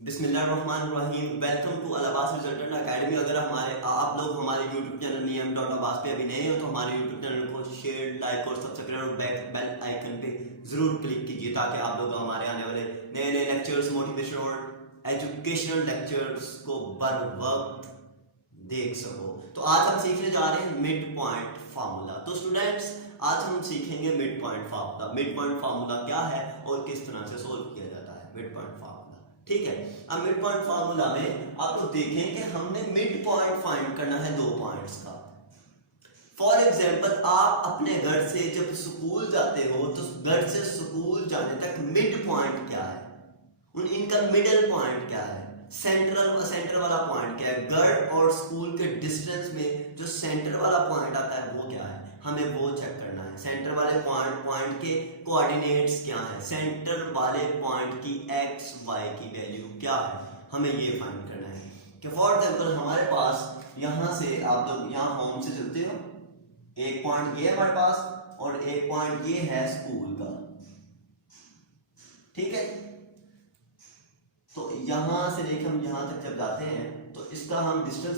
बिस्मिल्लाहिर्रहमानिर्रहीम। Welcome to Al Abbas resultant academy. अगर आप लोग हमारे YouTube channel Niyam dot Abbas पे अभी नए हो तो हमारे यूट्यूब चैनल को शेयर, लाइक और सब्सक्राइब और बेल आइकन पे जरूर क्लिक कीजिए ताकि आप लोग हमारे आने वाले नए नए लेक्चर्स, मोटिवेशनल और एजुकेशनल लेक्चर्स को बर वक्त देख सको। तो आज हम सीखने जा रहे हैं मिड पॉइंट फार्मूला। तो स्टूडेंट्स, आज हम सीखेंगे mid point formula. Mid point formula क्या है और किस तरह से सोल्व किया जाता है मिड पॉइंट फार्मूला। ठीक है, अब मिड पॉइंट फार्मूला में आप लोग देखें कि हमने मिड पॉइंट फाइंड करना है 2 पॉइंट्स का। फॉर एग्जांपल, आप अपने घर से जब स्कूल जाते हो तो घर से स्कूल जाने तक मिड पॉइंट क्या है, इनका मिडिल पॉइंट क्या है, सेंटर वाला पॉइंट क्या है, घर और स्कूल के डिस्टेंस में जो सेंटर वाला पॉइंट आता है वो क्या है, हमें वो चेक करना है। सेंटर वाले पॉइंट के कोऑर्डिनेट्स क्या हैं, सेंटर वाले पॉइंट की एक्स वाई की वैल्यू क्या है, हमें ये फाइंड करना है। कि फॉर एग्जांपल हमारे पास यहां से आप लोग यहाँ होम से चलते हो, एक पॉइंट ये हमारे पास और एक पॉइंट ये है स्कूल का। ठीक है, तो यहां से लेकर हम यहां तक जब जाते हैं तो इसका हम डिस्टेंस,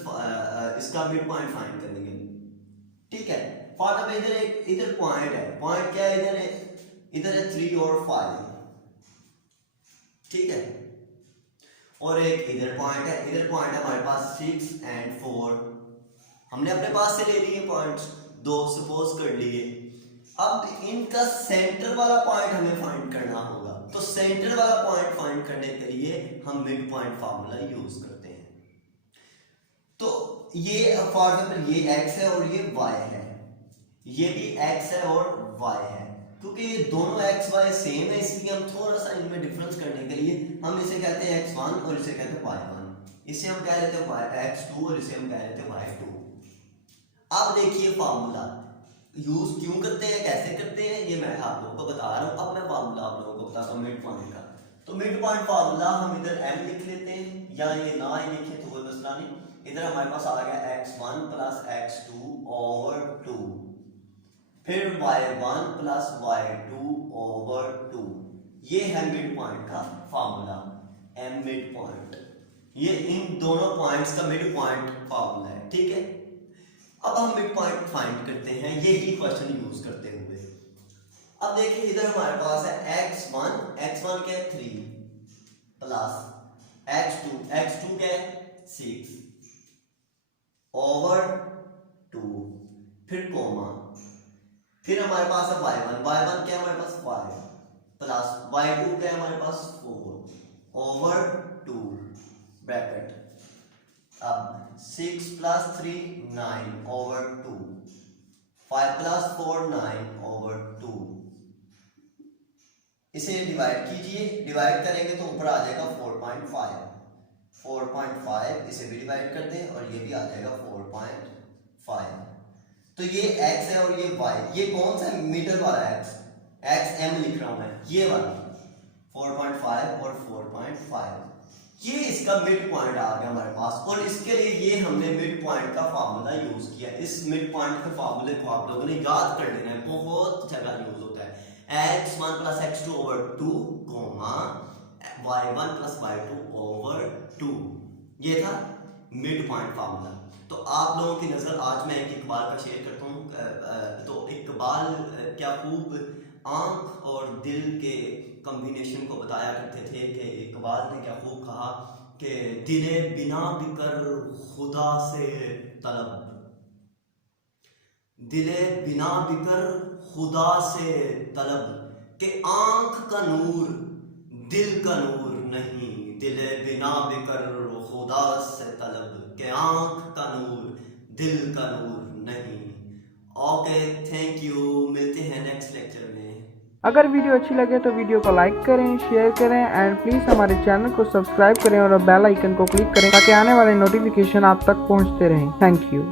इसका मिड पॉइंट फाइंड करेंगे। ठीक है, फॉर एग्जांपल इधर पॉइंट है, पॉइंट क्या है, इधर है 3 और 5। ठीक है, और एक इधर पॉइंट है, इधर पॉइंट है हमारे पास 6 और 4। हमने अपने पास से ले लिए पॉइंट्स 2 सपोज कर लिए। अब इनका सेंटर वाला पॉइंट हमें फाइंड करना होगा। तो सेंटर वाला पॉइंट फाइंड करने के लिए हम मिड पॉइंट फार्मूला यूज करते हैं। तो ये फॉर एग्जांपल ये x है और ये y है, ये भी x है और y है। क्योंकि ये दोनों x y सेम है इसलिए हम थोड़ा सा इनमें डिफरेंस करने के लिए हम इसे कहते हैं x1 और इसे कहते हैं y1। इसे हम कह लेते हैं x2 और इसे हम कह लेते हैं y2। अब देखिए फार्मूला यूज क्यों करते हैं, कैसे करते हैं, ये मैं आप लोगों को बता रहा हूं। अब मैं फार्मूला आप लोगों को बताता हूं मिड पॉइंट का। तो मिड पॉइंट फार्मूला हम इधर m लिख लेते हैं, या ये ना ही लिखे तो कोई मसला नहीं। इधर हमारे पास आ गया x1 प्लस x2 ओवर 2, फिर y1 प्लस y2 ओवर 2। ये है मिड पॉइंट का फार्मूला, m मिड पॉइंट। ये इन दोनों पॉइंट्स का मिड पॉइंट फार्मूला है। ठीक है, अब हम मिड पॉइंट फाइंड करते हैं यही क्वेश्चन यूज करते हुए। अब देखिए इधर हमारे पास है x1 क्या है 3 प्लस x2 क्या है 6 ओवर 2, फिर कोमा, फिर हमारे पास है y1 क्या है हमारे पास 5 प्लस y2 क्या है हमारे पास 4 ओवर 2 ब्रैकेट। अब 6 प्लस 3 9 ओवर 2, 5 प्लस 4 9 ओवर 2। इसे डिवाइड कीजिए, डिवाइड करेंगे तो ऊपर आ जाएगा 4.5। इसे भी डिवाइड कर दें और ये भी आ जाएगा 4.5। तो ये x है और ये y, ये कौन सा मिडल वाला x m लिख रहा हूं मैं, ये वाला 4.5 और 4.5। ये इसका मिड पॉइंट आ गया हमारे पास, और इसके लिए ये हमने मिड पॉइंट का फार्मूला यूज किया। इस मिड पॉइंट के फार्मूले को आप लोगों ने याद कर लेना है, बहुत जगह यूज होता है। x1 plus x2 over 2 comma y1 plus y2 over 2, ये था मिड पॉइंट फार्मूला। तो आप लोगों की नजर आज मैं एक इकबाल का शेयर करता हूँ। तो इकबाल क्या खूब आंख और दिल के कॉम्बिनेशन को बताया करते थे कि इकबाल ने क्या खूब कहा कि दिले बिना बिकर खुदा से तलब, दिले बिना बिकर खुदा से तलब, के आंख का नूर दिल का नूर नहीं, दिले बिना बिकर खुदा से तलब, के आंख का नूर दिल का नूर नहीं। ओके, थैंक यू, मिलते हैं नेक्स्ट लेक्चर में। अगर वीडियो अच्छी लगे तो वीडियो को लाइक करें, शेयर करें एंड प्लीज़ हमारे चैनल को सब्सक्राइब करें और बेल आइकन को क्लिक करें ताकि आने वाले नोटिफिकेशन आप तक पहुंचते रहें। Thank you.